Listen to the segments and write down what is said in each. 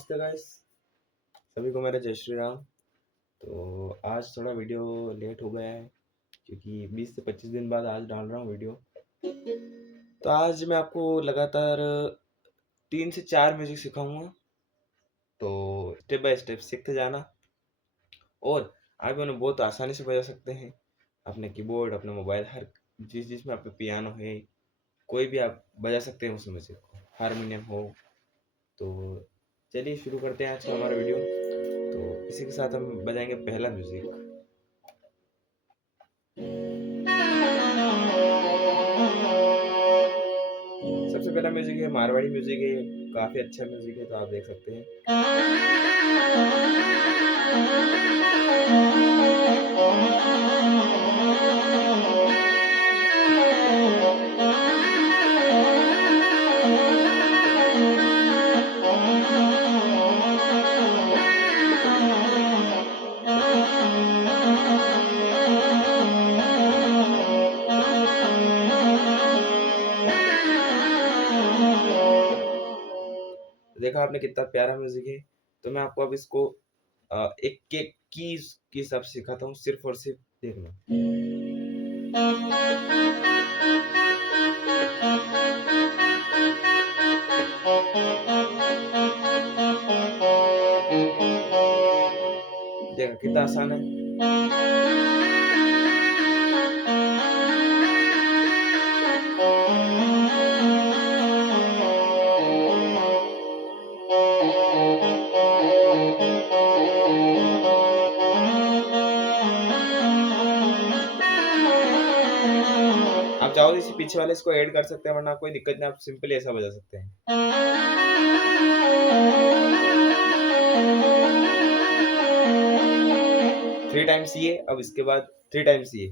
नमस्ते गाइस, सभी को मेरा जय श्री राम। तो आज थोड़ा वीडियो लेट हो गया है क्योंकि 20 से 25 दिन बाद आज डाल रहा हूँ वीडियो। तो आज मैं आपको लगातार 3 से 4 म्यूजिक सिखाऊंगा। तो स्टेप बाय स्टेप सीखते जाना और आप उन्हें बहुत आसानी से बजा सकते हैं। अपने कीबोर्ड, अपने मोबाइल, हर जिसमें आप पे पियानो है, कोई भी आप बजा सकते हैं उस म्यूजिक को, हारमोनियम हो। तो चलिए शुरू करते हैं आज का हमारा वीडियो। तो इसी के साथ हम बजाएंगे पहला म्यूजिक। सबसे पहला म्यूजिक है मारवाड़ी म्यूजिक है, काफी अच्छा म्यूजिक है, तो आप देख सकते हैं। देखा आपने कितना प्यारा म्यूजिक है। तो मैं आपको अब इसको एक एक कीज के हिसाब से सिखाता हूँ, सिर्फ और सिर्फ देखना। देखा कितना आसान है। आप चाहो तो इसी पीछे वाले इसको ऐड कर सकते हैं, वरना कोई दिक्कत नहीं, आप सिंपली ऐसा बजा सकते हैं। 3 टाइम्स ये, अब इसके बाद 3 टाइम्स ये।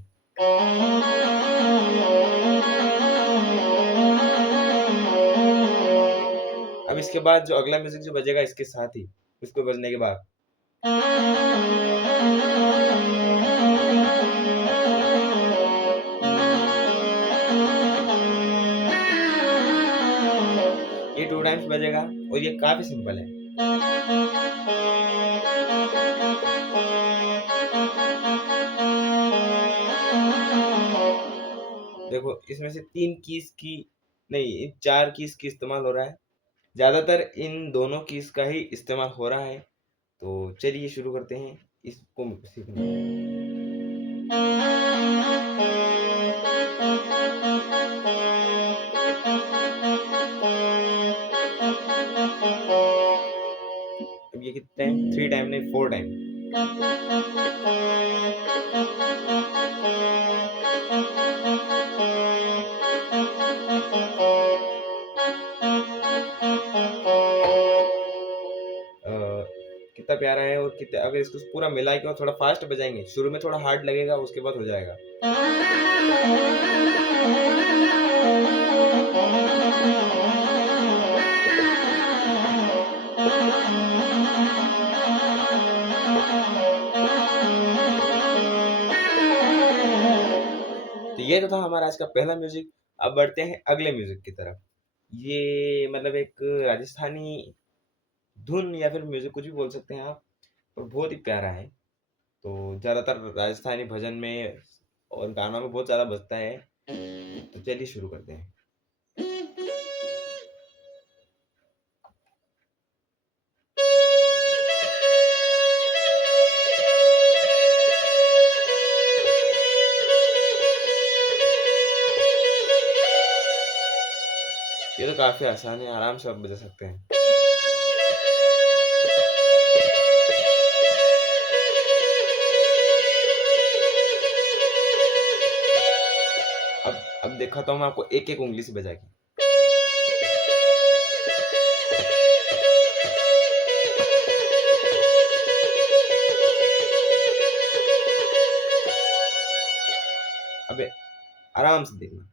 अब इसके बाद जो अगला म्यूजिक जो बजेगा इसके साथ ही, इसको बजने के बाद ये 2 टाइम्स बजेगा और ये काफी सिंपल है। देखो इसमें से 3 कीज की नहीं, 4 कीज की इस्तेमाल हो रहा है। ज्यादातर इन दोनों कीज का ही इस्तेमाल हो रहा है। तो चलिए शुरू करते हैं इसको सीखना। अब ये कितने टाइम, 3 टाइम नहीं 4 टाइम। कितना प्यारा है। और कितना, अगर इसको पूरा मिला के और थोड़ा फास्ट बजाएंगे, शुरू में थोड़ा हार्ड लगेगा, उसके बाद हो जाएगा। तो ये तो था हमारा आज का पहला म्यूजिक। अब बढ़ते हैं अगले म्यूजिक की तरफ। ये मतलब एक राजस्थानी धुन या फिर म्यूजिक, कुछ भी बोल सकते हैं आप, और बहुत ही प्यारा है। तो ज्यादातर राजस्थानी भजन में और गानों में बहुत ज्यादा बजता है। तो चलिए शुरू करते हैं। ये तो काफी आसान है, आराम से आप बजा सकते हैं। अब दिखाता हूँ मैं आपको एक एक उंगली से बजा के। अबे आराम से देखना।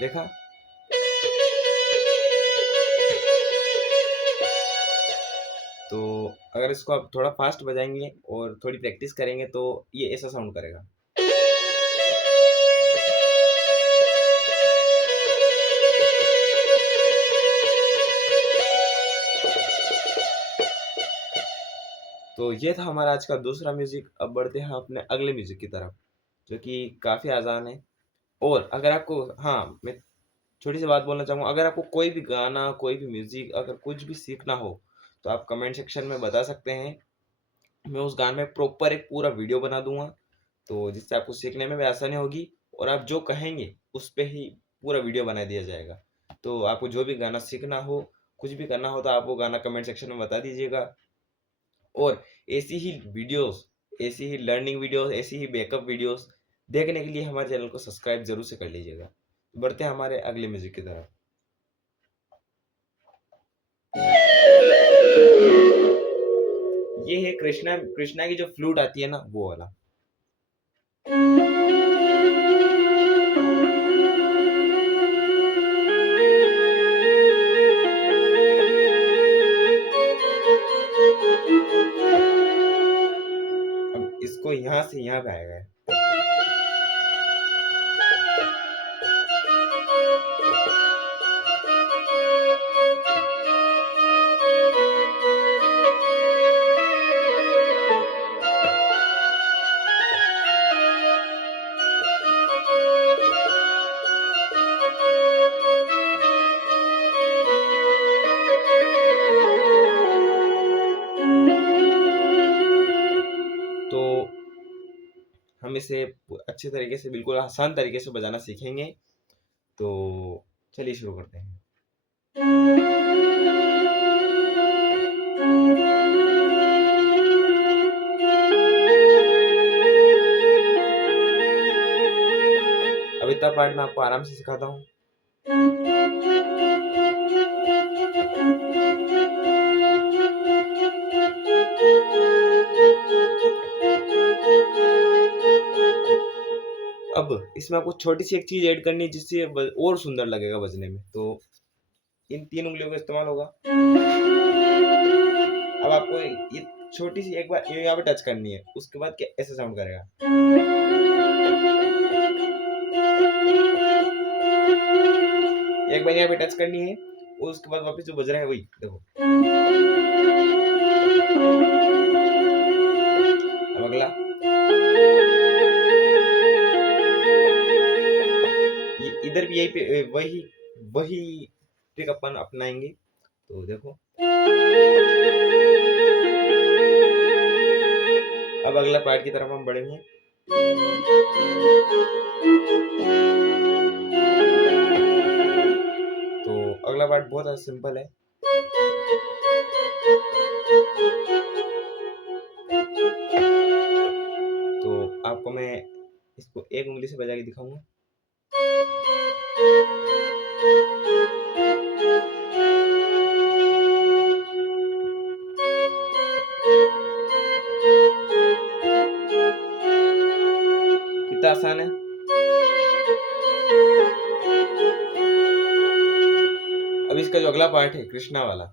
देखा। तो अगर इसको आप थोड़ा फास्ट बजाएंगे और थोड़ी प्रैक्टिस करेंगे तो ये ऐसा साउंड करेगा। तो ये था हमारा आज का दूसरा म्यूजिक। अब बढ़ते हैं अपने अगले म्यूजिक की तरफ, जो कि काफ़ी आसान है। और अगर आपको, हाँ, मैं छोटी सी बात बोलना चाहूँगा, अगर आपको कोई भी गाना, कोई भी म्यूजिक, अगर कुछ भी सीखना हो तो आप कमेंट सेक्शन में बता सकते हैं। मैं उस गाने में प्रॉपर एक पूरा वीडियो बना दूंगा, तो जिससे आपको सीखने में भी आसानी होगी और आप जो कहेंगे उस पे ही पूरा वीडियो बना दिया जाएगा। तो आपको जो भी गाना सीखना हो, कुछ भी करना हो, तो आप वो गाना कमेंट सेक्शन में बता दीजिएगा। और ऐसी ही वीडियोस, ऐसी ही लर्निंग वीडियोस, ऐसी ही बैकअप वीडियोस देखने के लिए हमारे चैनल को सब्सक्राइब जरूर से कर लीजिएगा। बढ़ते हैं हमारे अगले म्यूजिक की तरफ। ये है कृष्णा कृष्णा की जो फ्लूट आती है ना, वो वाला। अब इसको यहाँ से यहाँ पे आएगा। तो हम इसे अच्छे तरीके से, बिल्कुल आसान तरीके से बजाना सीखेंगे। तो चलिए शुरू करते हैं। अब इतना पार्ट मैं आपको आराम से सिखाता हूँ। अब इसमें आपको छोटी सी एक चीज ऐड करनी है, जिससे और सुंदर लगेगा बजने में। तो इन 3 उंगलियों का इस्तेमाल होगा। अब आपको ये छोटी सी एक बार ये यहाँ पे टच करनी है, उसके बाद क्या ऐसे साउंड करेगा। एक बार यहाँ पे टच करनी है और उसके बाद वापस जो बज रहा है वही देखो। अब अगला, ये इधर भी यही पे वही वही ट्रिक अपन अपनाएंगे। तो देखो, अब अगला पार्ट की तरफ हम बढ़ेंगे। तो अगला पार्ट बहुत सिंपल है। तो आपको मैं इसको एक उंगली से बजा के दिखाऊंगा। कितना आसान है। अब इसका जो अगला पार्ट है कृष्णा वाला,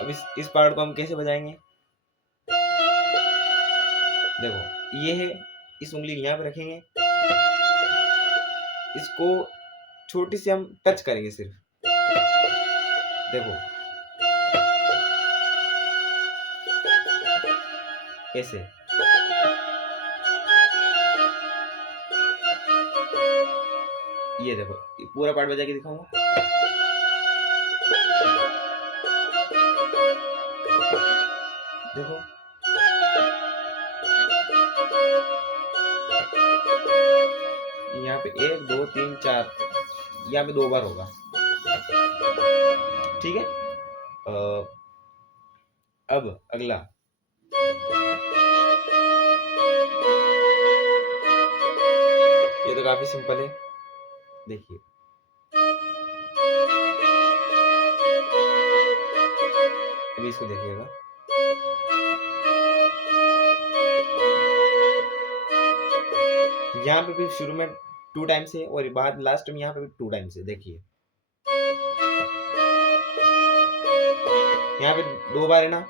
अब इस पार्ट को हम कैसे बजाएंगे। देखो, ये है, इस उंगली यहाँ पे रखेंगे, इसको छोटी सी हम टच करेंगे सिर्फ। देखो ऐसे। ये देखो, ये पूरा पार्ट बजा के दिखाऊंगा। देखो, यहाँ पे 1 2 3 4, यहाँ पे 2 बार होगा। ठीक है। अब अगला, ये तो काफी सिंपल है। देखिए, अभी इसको देखिएगा। यहाँ पे भी शुरू में 2 टाइम्स है और बाद लास्ट में यहाँ पे भी 2 टाइम्स है। देखिए यहाँ पे 2 बार है ना,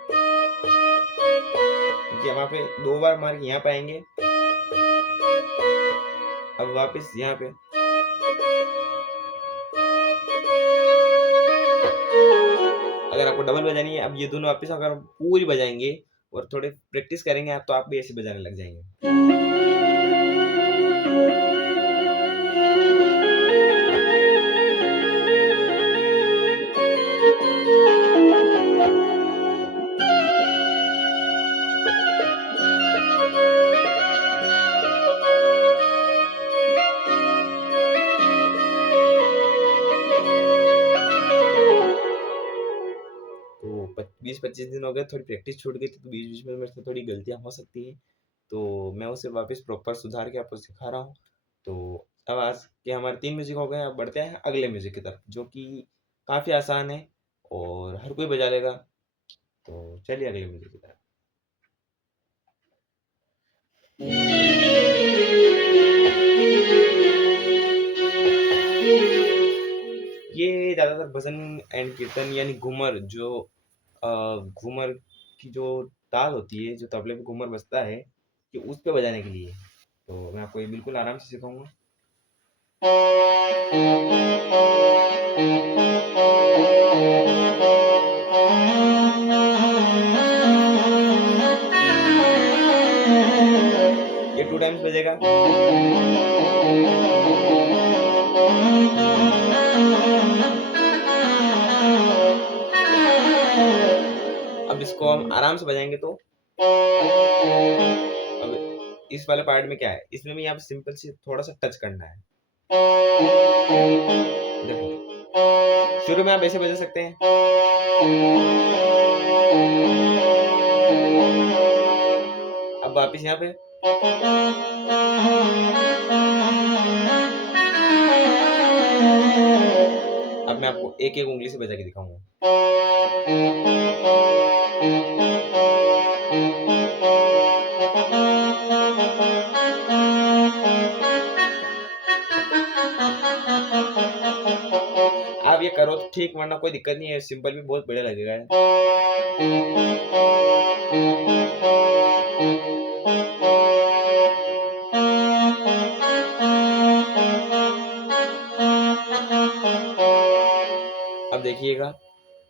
वहाँ पे 2 बार मार के यहाँ पे आएंगे। अब वापस यहाँ पे अगर आपको डबल बजानी है, अब ये दोनों वापस अगर पूरी बजाएंगे और थोड़े प्रैक्टिस करेंगे आप, तो आप भी ऐसे बजाने लग जाएंगे। तो 20-25 दिन हो गए, थोड़ी प्रैक्टिस छूट गई थी, तो बीच बीच में मेरे से थोड़ी गलतियां हो सकती है, तो मैं उसे वापस प्रॉपर सुधार के आपको सिखा रहा हूँ। तो अब आज के हमारे 3 म्यूजिक हो गए, अब बढ़ते हैं अगले म्यूजिक की तरफ, जो कि काफ़ी आसान है और हर कोई बजा लेगा। तो चलिए अगले म्यूजिक की तरफ। ये ज़्यादातर भजन एंड कीर्तन यानी घूमर, जो घूमर की जो ताल होती है, जो तबले पे घूमर बजता है, कि उस पे बजाने के लिए। तो मैं आपको ये बिल्कुल आराम से सिखाऊंगा। ये 2 टाइम्स बजेगा। अब इसको हम आराम से बजाएंगे, तो अब इस वाले पार्ट में क्या है, इसमें भी यहाँ पे सिंपल से थोड़ा सा टच करना है। देखो शुरू में आप ऐसे बजा सकते हैं, अब वापिस यहाँ पे अब मैं आपको एक एक उंगली से बजा के दिखाऊंगा। आप ये करो तो ठीक, वरना कोई दिक्कत नहीं है, सिंपल भी बहुत बढ़िया लगेगा। अब देखिएगा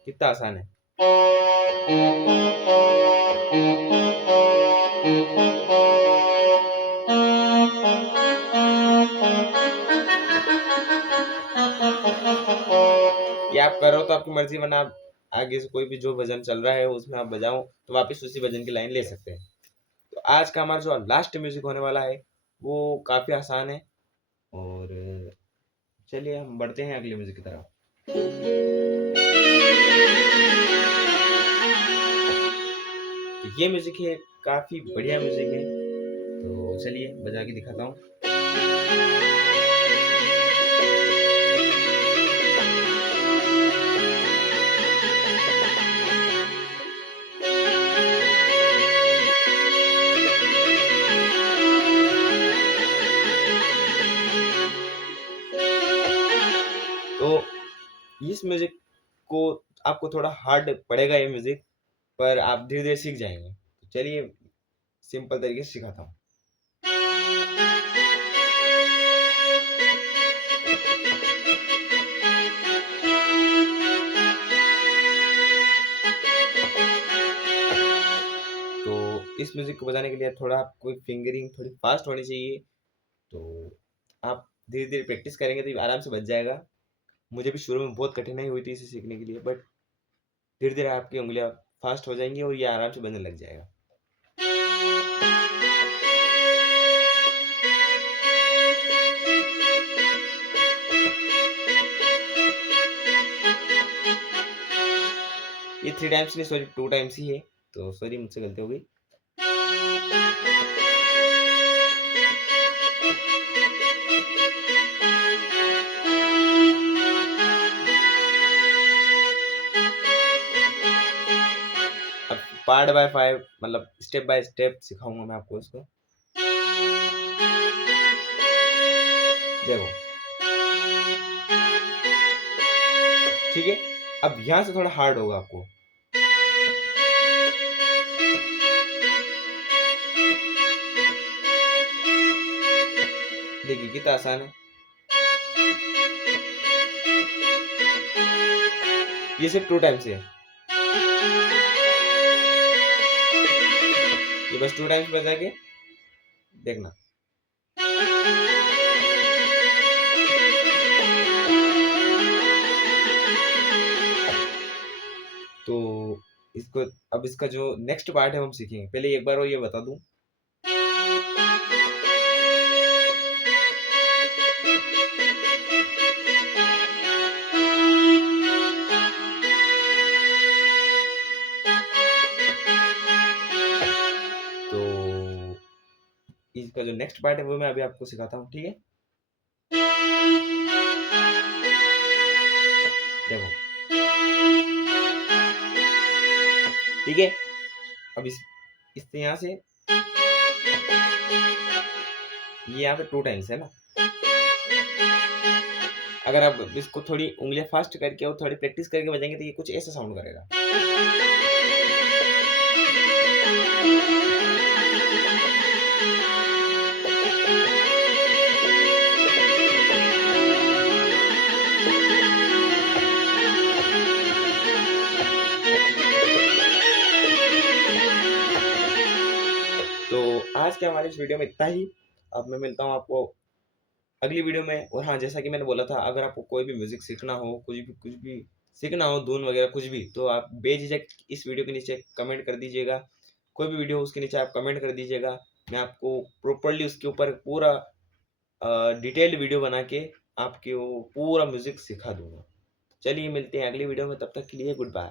कितना आसान है। ये आप करो तो आपकी मर्जी, वरना आप आगे से कोई भी जो भजन चल रहा है उसमें आप बजाओ तो वापस उसी भजन की लाइन ले सकते हैं। तो आज का हमारा जो लास्ट म्यूजिक होने वाला है वो काफी आसान है, और चलिए हम बढ़ते हैं अगले म्यूजिक की तरफ। तो ये म्यूजिक है, काफी बढ़िया म्यूजिक है, तो चलिए बजा के दिखाता हूँ। तो इस म्यूजिक को आपको थोड़ा हार्ड पड़ेगा ये म्यूजिक, पर आप धीरे धीरे सीख जाएंगे। तो चलिए सिंपल तरीके से सिखाता हूँ। तो इस म्यूजिक को बजाने के लिए थोड़ा आपको फिंगरिंग थोड़ी फास्ट होनी चाहिए, तो आप धीरे धीरे प्रैक्टिस करेंगे तो आराम से बच जाएगा। मुझे भी शुरू में बहुत कठिनाई हुई थी इसे सीखने के लिए, बट धीरे धीरे आपकी उंगलियां फास्ट हो जाएंगी और ये आराम से बनने लग जाएगा। ये 3 टाइम्स नहीं, सॉरी 2 टाइम्स ही है, तो सॉरी मुझसे गलती हो गई। अब पार्ट बाय 5 मतलब स्टेप बाय स्टेप सिखाऊंगा मैं आपको इसको। देखो, ठीक है। अब यहाँ से थोड़ा हार्ड होगा आपको। देखिए कितना आसान है। ये सिर्फ 2 टाइम से है। ये बस 2 टाइम्स बजा के देखना। तो इसको, अब इसका जो नेक्स्ट पार्ट है वो हम सीखेंगे। पहले एक बार और ये बता दूं, तो इसका जो नेक्स्ट पार्ट है वो मैं अभी आपको सिखाता हूँ, ठीक है। देखो, ठीक है। अब इससे यहाँ से ये यहाँ पे 2 टाइम्स है ना। अगर आप इसको थोड़ी उंगलियां फास्ट करके और थोड़ी प्रैक्टिस करके बजाएंगे तो ये कुछ ऐसा साउंड करेगा। तो आज के हमारे इस वीडियो में इतना ही। अब मैं मिलता हूँ आपको अगली वीडियो में। और हाँ, जैसा कि मैंने बोला था, अगर आपको कोई भी म्यूजिक सीखना हो, कुछ भी सीखना हो, धुन वगैरह कुछ भी, तो आप बेझिझक इस वीडियो के नीचे कमेंट कर दीजिएगा। कोई भी वीडियो हो उसके नीचे आप कमेंट कर दीजिएगा। मैं आपको प्रॉपरली उसके ऊपर पूरा डिटेल्ड वीडियो बना के आपके वो पूरा म्यूजिक सिखा दूंगा। चलिए मिलते हैं अगली वीडियो में, तब तक के लिए गुड बाय।